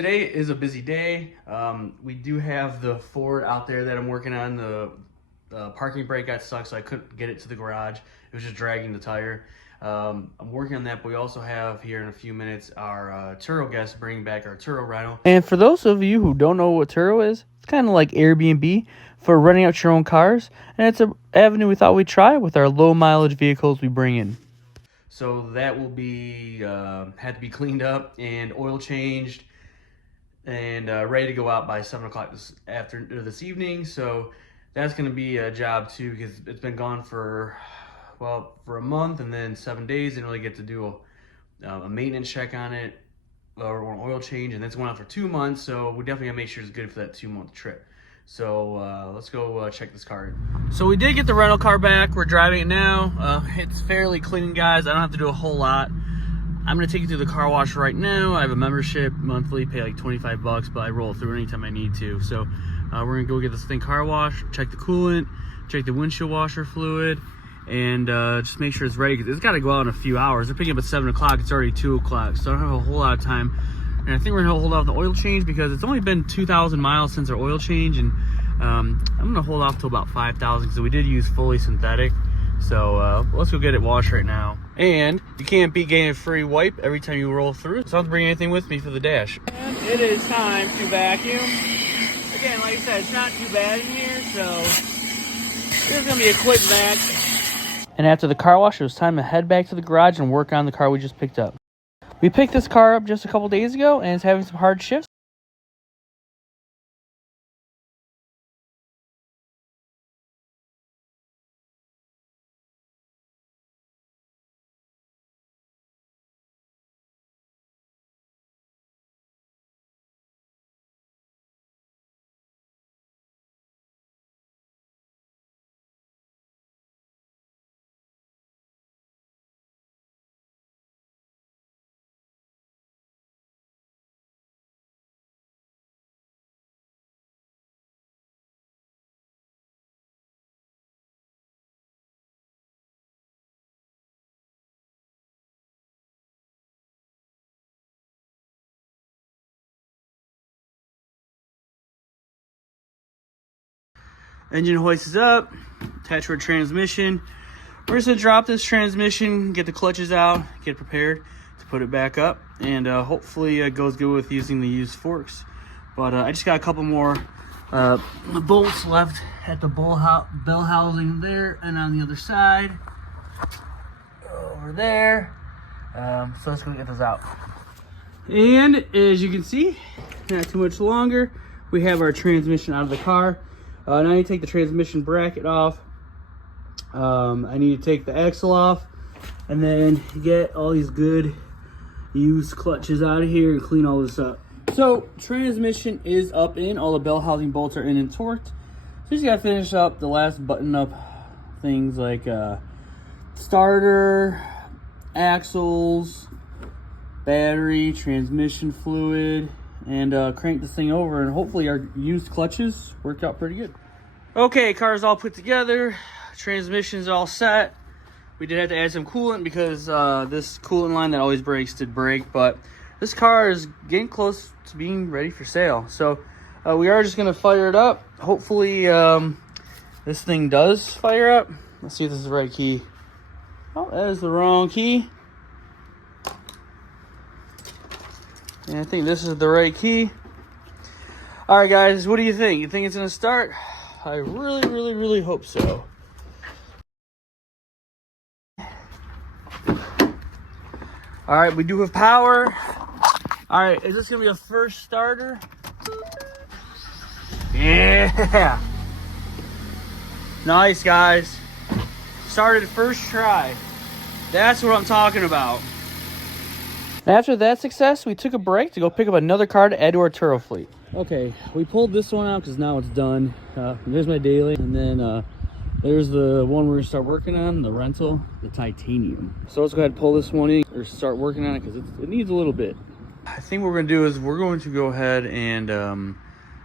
Today is a busy day. We do have the Ford out there that I'm working on. The parking brake got stuck, so I couldn't get it to the garage. It was just dragging the tire. I'm working on that, but we also have here in a few minutes our Turo guest bringing back our Turo rental. And for those of you who don't know what Turo is, it's kind of like Airbnb for renting out your own cars. And it's an avenue we thought we'd try with our low mileage vehicles we bring in. So that will be had to be cleaned up and oil changed and ready to go out by 7 o'clock this evening. So that's going to be a job too, because it's been gone for a month, and then 7 days. Didn't really get to do a maintenance check on it or an oil change, and that's going on for 2 months. So we definitely gotta make sure it's good for that 2-month trip. So let's go check this car in. So we did get the rental car back. We're driving it now. It's fairly clean, guys. I don't have to do a whole lot. I'm gonna take you through the car wash right now. I have a membership monthly, pay like 25 bucks, but I roll through anytime I need to. So we're gonna go get this thing car wash, check the coolant, check the windshield washer fluid, and just make sure it's ready, because it's got to go out in a few hours. They're picking up at 7 o'clock. It's already 2 o'clock, so I don't have a whole lot of time. And I think we're gonna hold off the oil change because it's only been 2,000 miles since our oil change, and I'm gonna hold off till about 5,000 because we did use fully synthetic. So let's go get it washed right now. And you can't beat getting a free wipe every time you roll through, so I don't have to bring anything with me for the dash. And it is time to vacuum. Again, like I said, it's not too bad in here, so it's gonna be a quick vac. And after the car wash, it was time to head back to the garage and work on the car we just picked up. We picked this car up just a couple days ago, and it's having some hard shifts. Engine hoist is up, attached to our transmission. We're just gonna drop this transmission, get the clutches out, get prepared to put it back up, and hopefully it goes good with using the used forks. But I just got a couple more bolts left at the bell housing there, and on the other side, over there. So let's go get those out. And as you can see, not too much longer, we have our transmission out of the car. Now I need to take the transmission bracket off. I need to take the axle off, and then get all these good used clutches out of here and clean all this up. So transmission is up in, all the bell housing bolts are in and torqued. So just gotta finish up the last button up things like starter, axles, battery, transmission fluid, and crank this thing over, and hopefully our used clutches worked out pretty good. Okay, car's all put together, transmission's all set. We did have to add some coolant because this coolant line that always breaks did break, but this car is getting close to being ready for sale. So we are just gonna fire it up. Hopefully this thing does fire up. Let's see if this is the right key. Oh, that is the wrong key. And I think this is the right key. All right, guys, what do you think? You think it's gonna start? I really, really, really hope so. All right, we do have power. All right, is this gonna be a first starter? Yeah. Nice, guys. Started first try. That's what I'm talking about. After that success, we took a break to go pick up another car to add to our Turo fleet. Okay, we pulled this one out because now it's done. There's my daily, and then there's the one we're gonna start working on, the rental, the titanium. So let's go ahead and pull this one in, or start working on it, because it needs a little bit. I think what we're gonna do is we're going to go ahead and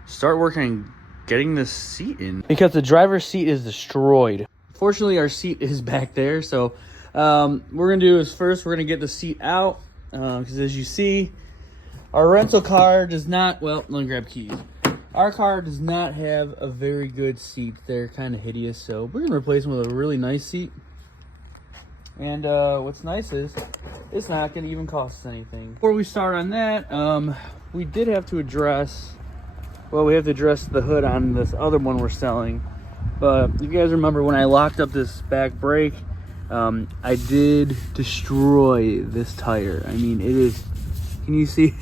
start working on getting this seat in, because the driver's seat is destroyed. Fortunately, our seat is back there, so what we're gonna do is first we're gonna get the seat out, because as you see, Our rental car does not, well, let me grab keys. Our car does not have a very good seat. They're kind of hideous, so we're going to replace them with a really nice seat. And what's nice is it's not going to even cost us anything. Before we start on that, we did have to address, well, we have to address the hood on this other one we're selling. But if you guys remember when I locked up this back brake, I did destroy this tire. I mean, it is, can you see,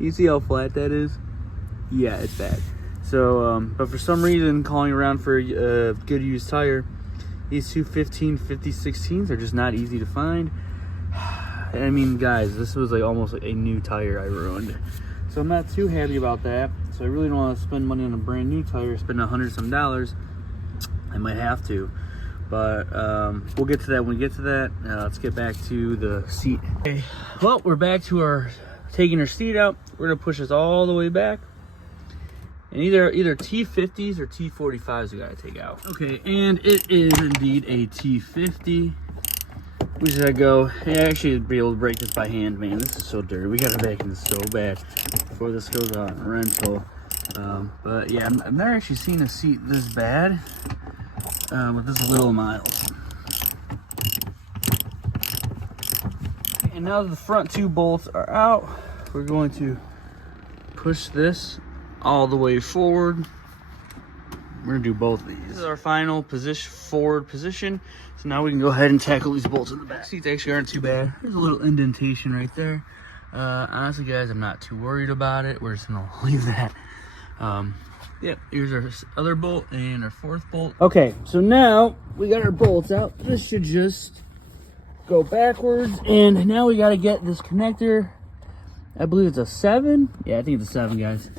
you see how flat that is? Yeah, it's bad. So, but for some reason, calling around for a good used tire, these 215 50/16s are just not easy to find. I mean, guys, this was like almost like a new tire I ruined. So I'm not too happy about that. So I really don't want to spend money on a brand new tire, spend $100 some. I might have to, but we'll get to that when we get to that. Let's get back to the seat. Okay, well, we're back to our taking our seat out. We're gonna push this all the way back. And either T50s or T45s we gotta take out. Okay, and it is indeed a T50. We just gotta go. Hey, I actually be able to break this by hand, man. This is so dirty. We gotta vacuum this so bad before this goes on rental. But yeah, I've never actually seen a seat this bad with this little miles. And now that the front two bolts are out, we're going to push this all the way forward. We're gonna do both of these. This is our final position, forward position. So now we can go ahead and tackle these bolts in the back. Seats actually aren't too bad. There's a little indentation right there. Honestly, guys, I'm not too worried about it. We're just gonna leave that. Yep, here's our other bolt and our fourth bolt. Okay, so now we got our bolts out. This should just go backwards, and now we gotta get this connector. I believe it's a 7. Yeah, I think it's a 7, guys.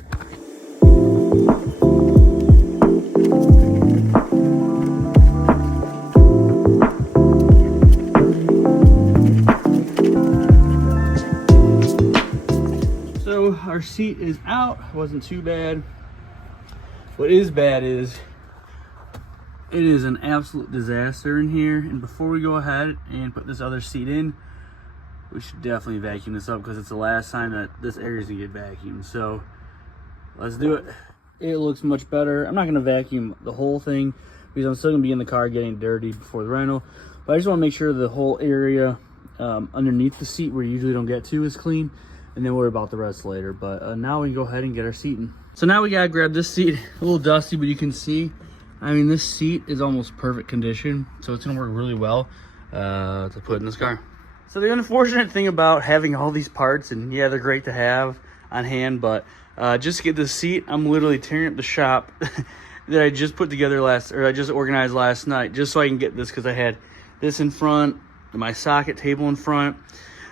So our seat is out. Wasn't too bad. What is bad is it is an absolute disaster in here. And before we go ahead and put this other seat in, we should definitely vacuum this up because it's the last time that this area is gonna get vacuumed. So let's do it. It looks much better. I'm not gonna vacuum the whole thing because I'm still gonna be in the car getting dirty before the rental. But I just wanna make sure the whole area underneath the seat where you usually don't get to is clean, and then worry about the rest later. But now we can go ahead and get our seat in. So now we gotta grab this seat. A little dusty, but you can see, I mean, this seat is almost perfect condition. So it's gonna work really well to put in this car. So the unfortunate thing about having all these parts, and yeah, they're great to have on hand, but just to get this seat, I'm literally tearing up the shop that I just put together I just organized last night, just so I can get this, because I had this in front, my socket table in front.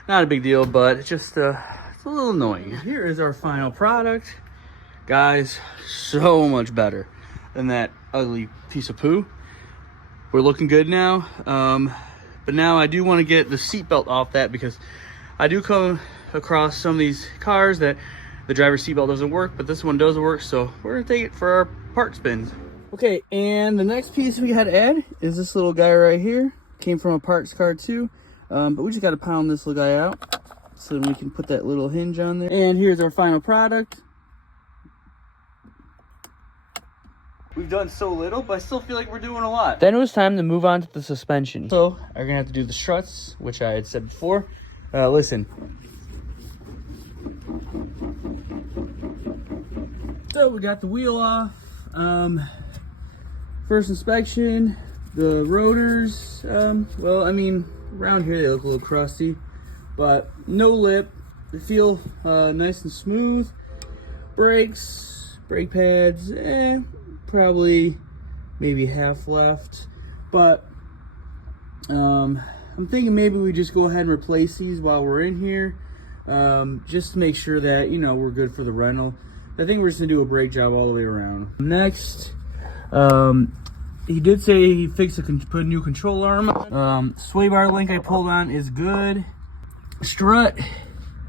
Not a big deal, but it's just it's a little annoying. Here is our final product. Guys, so much better than that ugly piece of poo. We're looking good now. But now I do want to get the seatbelt off that, because I do come across some of these cars that the driver's seatbelt doesn't work, but this one does work, so we're gonna take it for our part spins. Okay, and the next piece we had to add is this little guy right here. Came from a parts car too, but we just got to pound this little guy out so then we can put that little hinge on there. And here's our final product. We've done so little, but I still feel like we're doing a lot. Then it was time to move on to the suspension. So we're gonna have to do the struts, which I had said before. Listen. So we got the wheel off. First inspection, the rotors, well, I mean, around here they look a little crusty, but no lip. They feel nice and smooth. Brakes, brake pads, probably maybe half left, but I'm thinking maybe we just go ahead and replace these while we're in here, just to make sure that, you know, we're good for the rental. I think we're just gonna do a brake job all the way around. Next, he did say he fixed put a new control arm on. Sway bar link I pulled on is good. Strut,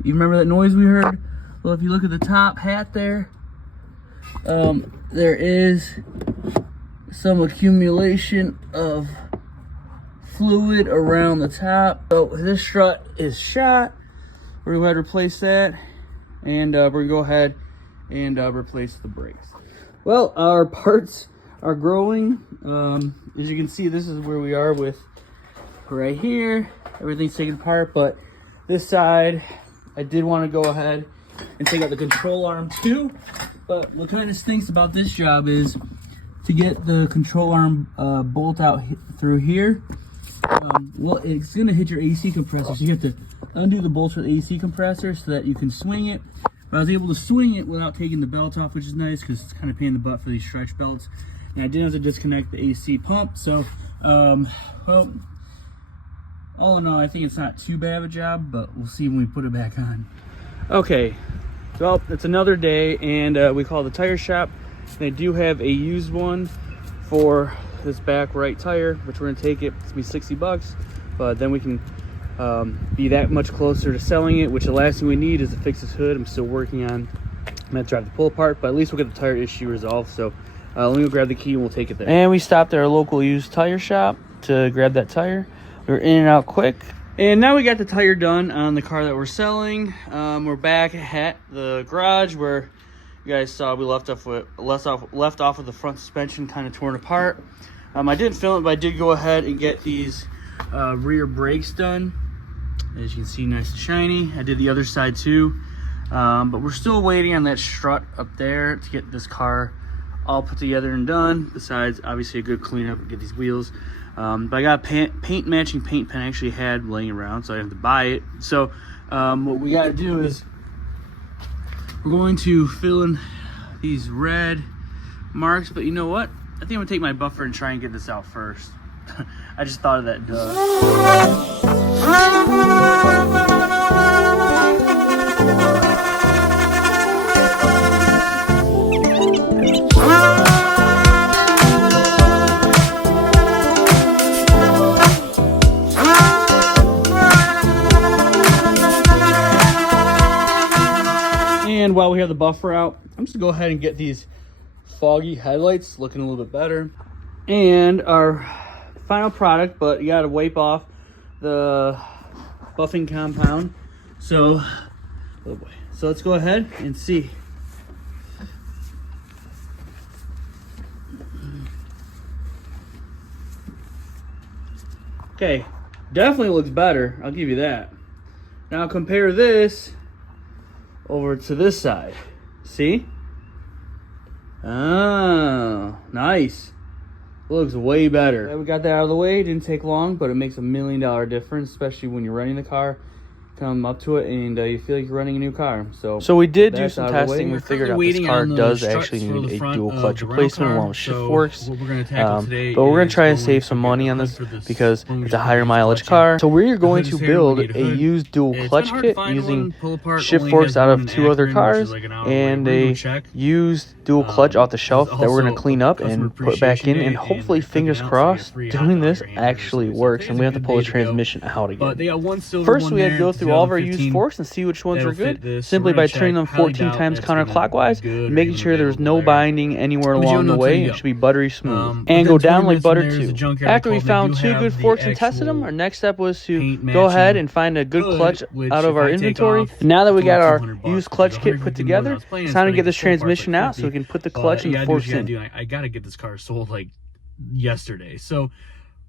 you remember that noise we heard? Well, if you look at the top hat there, there is some accumulation of fluid around the top. So this strut is shot. We're gonna go ahead and replace that. and we're gonna go ahead and replace the brakes. Well, our parts are growing. As you can see, this is where we are with right here. Everything's taken apart, but this side, I did want to go ahead and take out the control arm too. But what kind of stinks about this job is to get the control arm bolt out through here. Well, it's gonna hit your AC compressor, so you have to undo the bolts for the AC compressor so that you can swing it. But I was able to swing it without taking the belt off, which is nice because it's kind of pain in the butt for these stretch belts. And I didn't have to disconnect the AC pump, so well, all in all, I think it's not too bad of a job, but we'll see when we put it back on. Okay, well, it's another day, and we called the tire shop. They do have a used one for this back right tire, which we're gonna take it. It's gonna be 60 bucks, but then we can be that much closer to selling it, which the last thing we need is to fix this hood. I'm still working on, I'm gonna try to pull apart, but at least we'll get the tire issue resolved. So let me go grab the key and we'll take it there. And we stopped at our local used tire shop to grab that tire. We were in and out quick. And now we got the tire done on the car that we're selling. We're back at the garage where you guys saw we left off with the front suspension kind of torn apart. I didn't film it, but I did go ahead and get these rear brakes done. As you can see, nice and shiny. I did the other side too. But we're still waiting on that strut up there to get this car all put together and done. Besides, obviously, a good cleanup and get these wheels. But I got paint matching paint pen I actually had laying around, so I have to buy it. So what we got to do is we're going to fill in these red marks. But you know what? I think I'm gonna take my buffer and try and get this out first. I just thought of that. And while we have the buffer out, I'm just gonna go ahead and get these foggy headlights looking a little bit better. And our final product, but you gotta wipe off the buffing compound. So, oh boy. So let's go ahead and see. Okay, definitely looks better, I'll give you that. Now compare this over to this side. See? Oh, nice. Looks way better. Okay, we got that out of the way. It didn't take long, but it makes $1 million difference, especially when you're running the car. Come up to it and you feel like you're running a new car. So we did do some testing. We figured out this car does actually need a dual clutch replacement along with shift forks. But we're going to try to save some money on this because it's a higher mileage car. So we're going to build a used dual clutch kit using shift forks out of 2 other cars and a used dual clutch off the shelf that we're going to clean up and put back in. And hopefully, fingers crossed, doing this actually works and we have to pull the transmission out again. First, we had to go through all of our used forks and see which ones are good, simply by turning them 14 times counterclockwise, making sure there's no binding anywhere along the way. It should be buttery smooth and go down like butter too. After we found 2 good forks and tested them, our next step was to go ahead and find a good clutch out of our inventory. Now that we got our used clutch kit put together, it's time to get this transmission out so we can put the clutch and the forks in. I gotta get this car sold like yesterday, so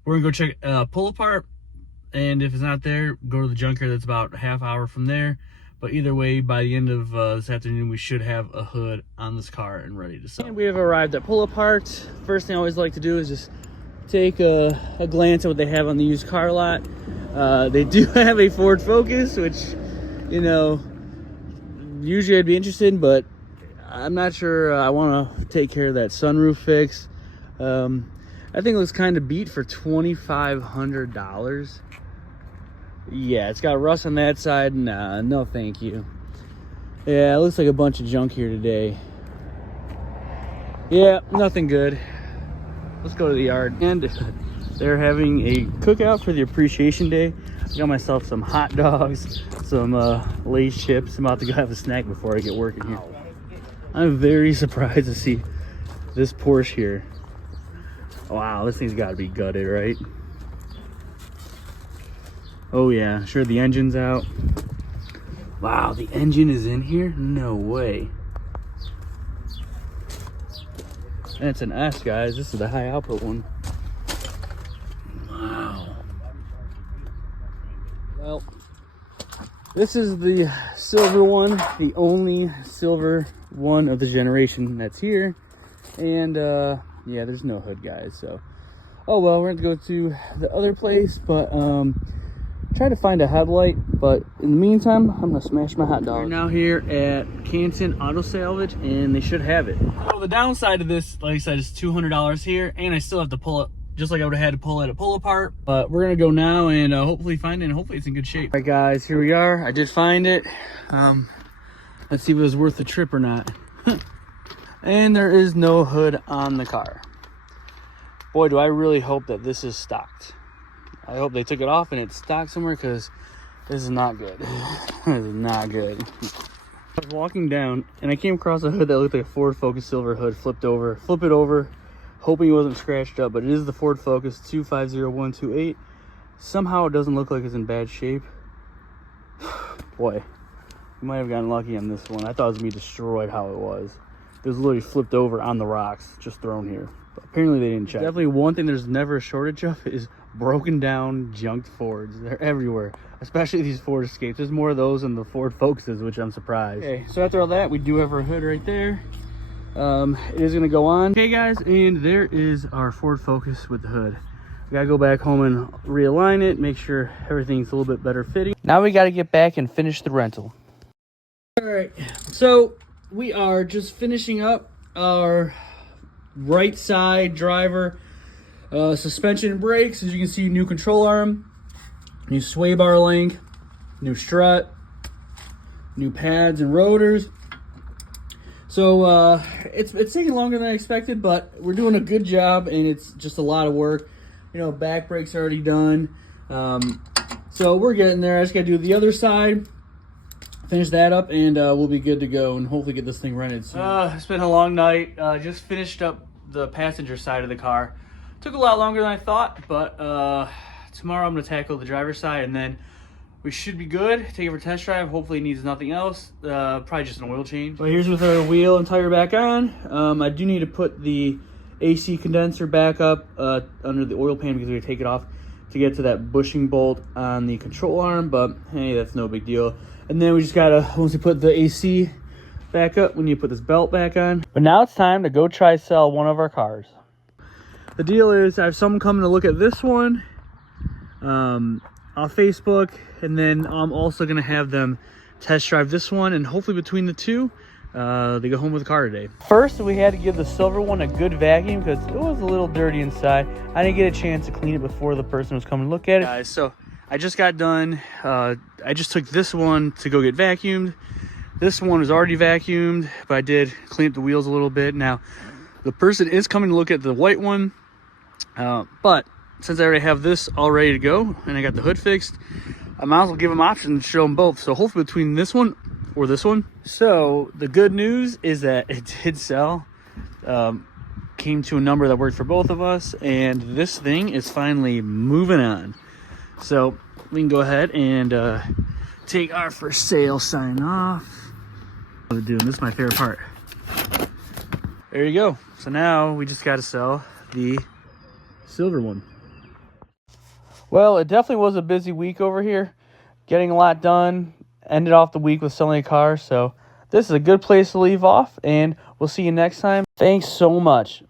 we're gonna go check pull apart. And if it's not there, go to the junkyard. That's about a half hour from there. But either way, by the end of this afternoon, we should have a hood on this car and ready to sell. And we have arrived at pull apart. First thing I always like to do is just take a glance at what they have on the used car lot. They do have a Ford Focus, which, you know, usually I'd be interested in, but I'm not sure I want to take care of that sunroof fix. I think it was kind of beat for $2,500. Yeah, it's got rust on that side. Nah, no thank you. Yeah, it looks like a bunch of junk here today. Yeah, nothing good. Let's go to the yard. And they're having a cookout for the appreciation day. I got myself some hot dogs, some Lay's chips. I'm about to go have a snack before I get working here. I'm very surprised to see this Porsche here. Wow, this thing's got to be gutted, right? Oh yeah, sure, the engine's out. Wow, the engine is in here? No way. And it's an S, guys. This is the high output one. Wow. Well, this is the silver one, the only silver one of the generation that's here. And yeah, there's no hood, guys. So, oh well, we're gonna go to the other place, but try to find a headlight. But in the meantime, I'm gonna smash my hot dog. We're now here at Canton Auto Salvage, and they should have it. So the downside of this, like I said, is $200 here, and I still have to pull it just like I would have had to pull at a pull apart. But we're gonna go now and hopefully find it, and hopefully it's in good shape. All right, guys, here we are. I did find it. Let's see if it was worth the trip or not. And there is no hood on the car. Boy, do I really hope that this is stocked. I hope they took it off and it's stocked somewhere, because this is not good. This is not good. I was walking down and I came across a hood that looked like a Ford Focus silver hood. Flip it over, hoping it wasn't scratched up, but it is the Ford Focus 250128. Somehow it doesn't look like it's in bad shape. Boy, we might have gotten lucky on this one. I thought it was gonna be destroyed how it was. It was literally flipped over on the rocks, just thrown here. But apparently they didn't check. Definitely one thing there's never a shortage of is broken down, junked Fords. They're everywhere, especially these Ford Escapes. There's more of those than the Ford Focuses, which I'm surprised. Okay, so after all that, we do have our hood right there. It is gonna go on. Okay, guys, and there is our Ford Focus with the hood. We gotta go back home and realign it, make sure everything's a little bit better fitting. Now we gotta get back and finish the rental. All right, so we are just finishing up our right side driver suspension and brakes. As you can see, new control arm, new sway bar link, new strut, new pads and rotors. So it's taking longer than I expected, but we're doing a good job, and it's just a lot of work. You know, back brake's already done. So we're getting there. I just gotta do the other side, finish that up, and we'll be good to go and hopefully get this thing rented soon. It's been a long night. Just finished up the passenger side of the car. Took a lot longer than I thought, but tomorrow I'm going to tackle the driver's side, and then we should be good. Take it for a test drive. Hopefully it needs nothing else. Probably just an oil change. Well, here's with our wheel and tire back on. I do need to put the AC condenser back up under the oil pan, because we're going to take it off to get to that bushing bolt on the control arm, but hey, that's no big deal. And then we just gotta, once we put the AC back up, we need to put this belt back on. But now it's time to go try sell one of our cars. The deal is, I have someone coming to look at this one on Facebook, and then I'm also gonna have them test drive this one, and hopefully between the two, they go home with a car today. First, we had to give the silver one a good vacuum because it was a little dirty inside. I didn't get a chance to clean it before the person was coming to look at it. Guys, so I just got done. I just took this one to go get vacuumed. This one was already vacuumed, but I did clean up the wheels a little bit. Now, the person is coming to look at the white one, but since I already have this all ready to go and I got the hood fixed, I might as well give them options and show them both. So hopefully between this one or this one. So the good news is that it did sell. Came to a number that worked for both of us, and this thing is finally moving on. So we can go ahead and take our for sale sign off. This is my favorite part. There you go. So now we just got to sell the silver one. Well, it definitely was a busy week over here, getting a lot done. Ended off the week with selling a car, so this is a good place to leave off, and we'll see you next time. Thanks so much.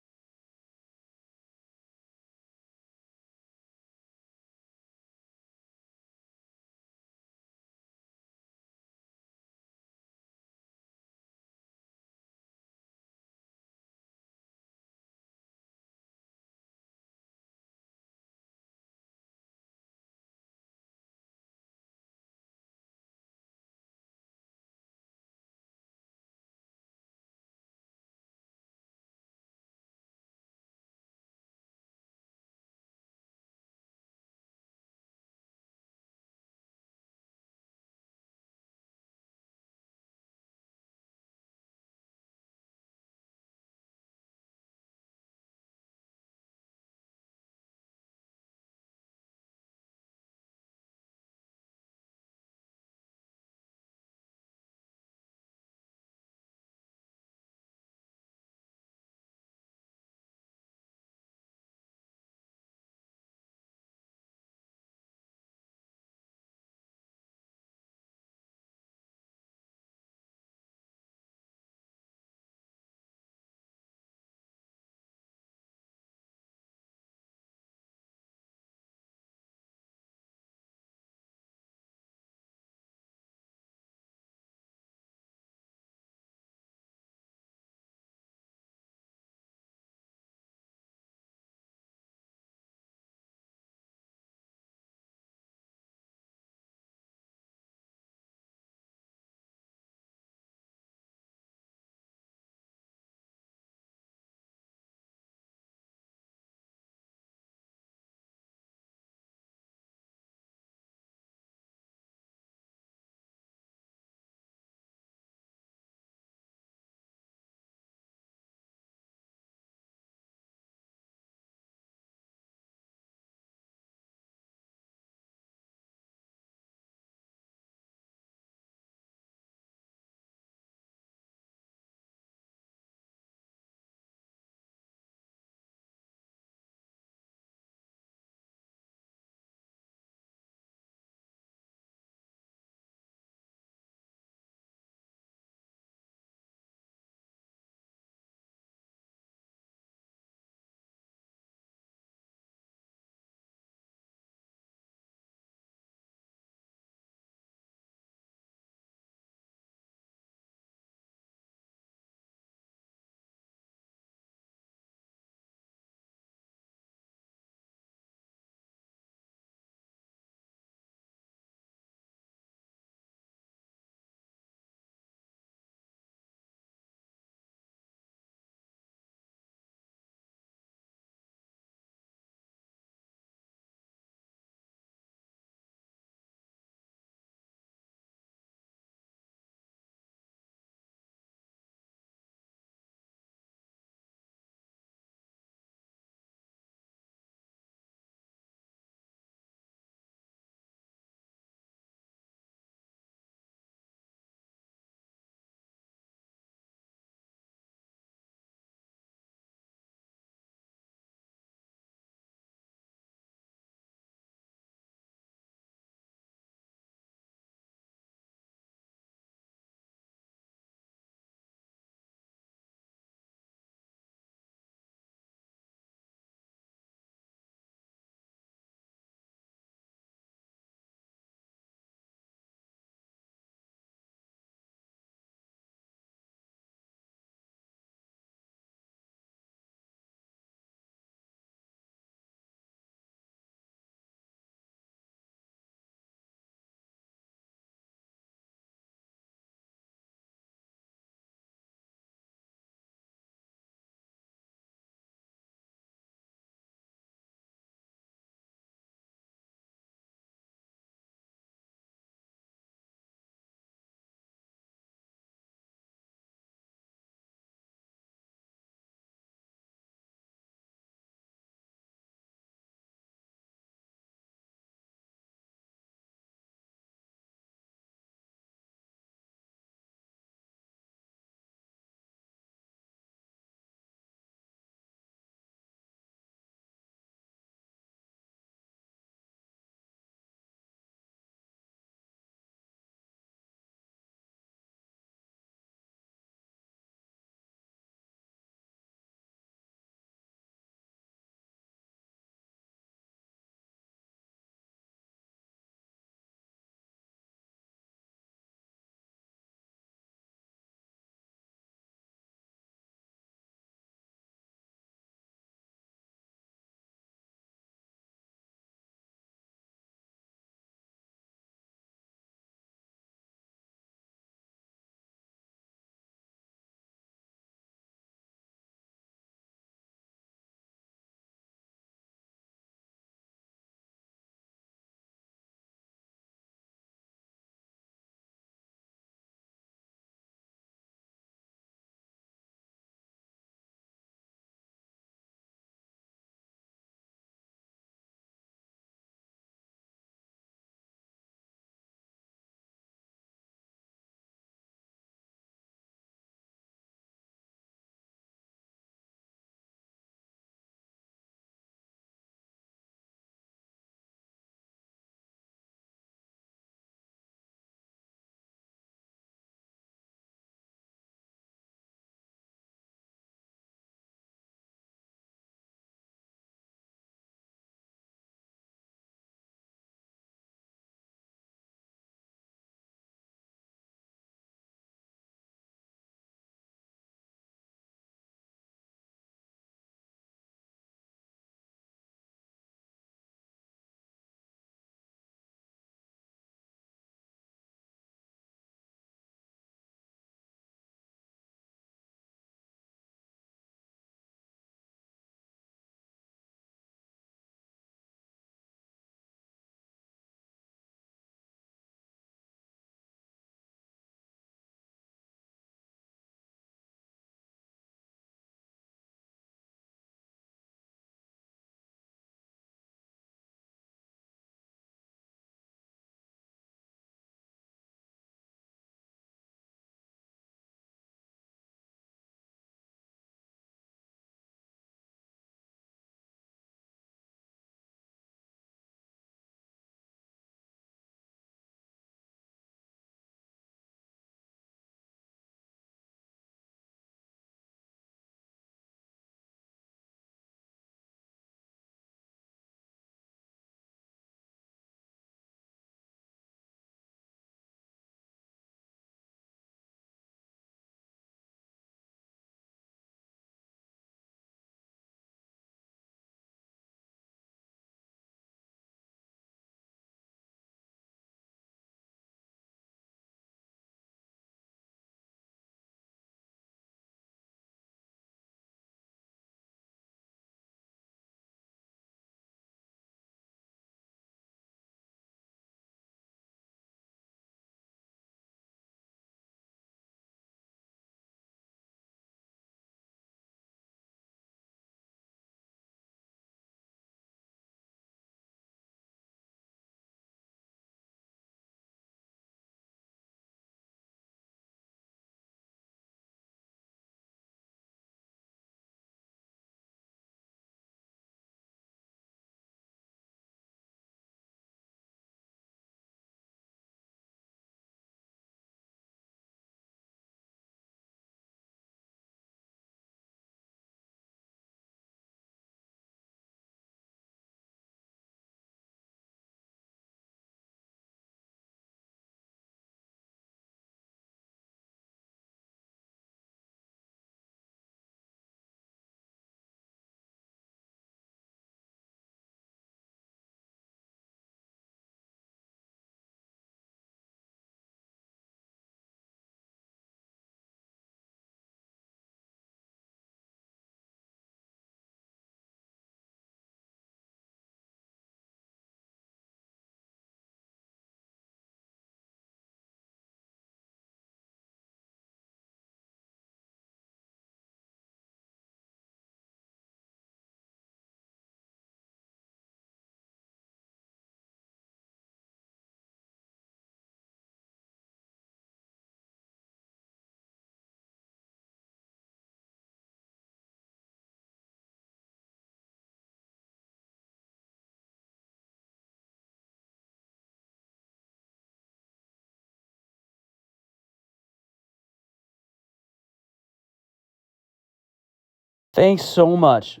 Thanks so much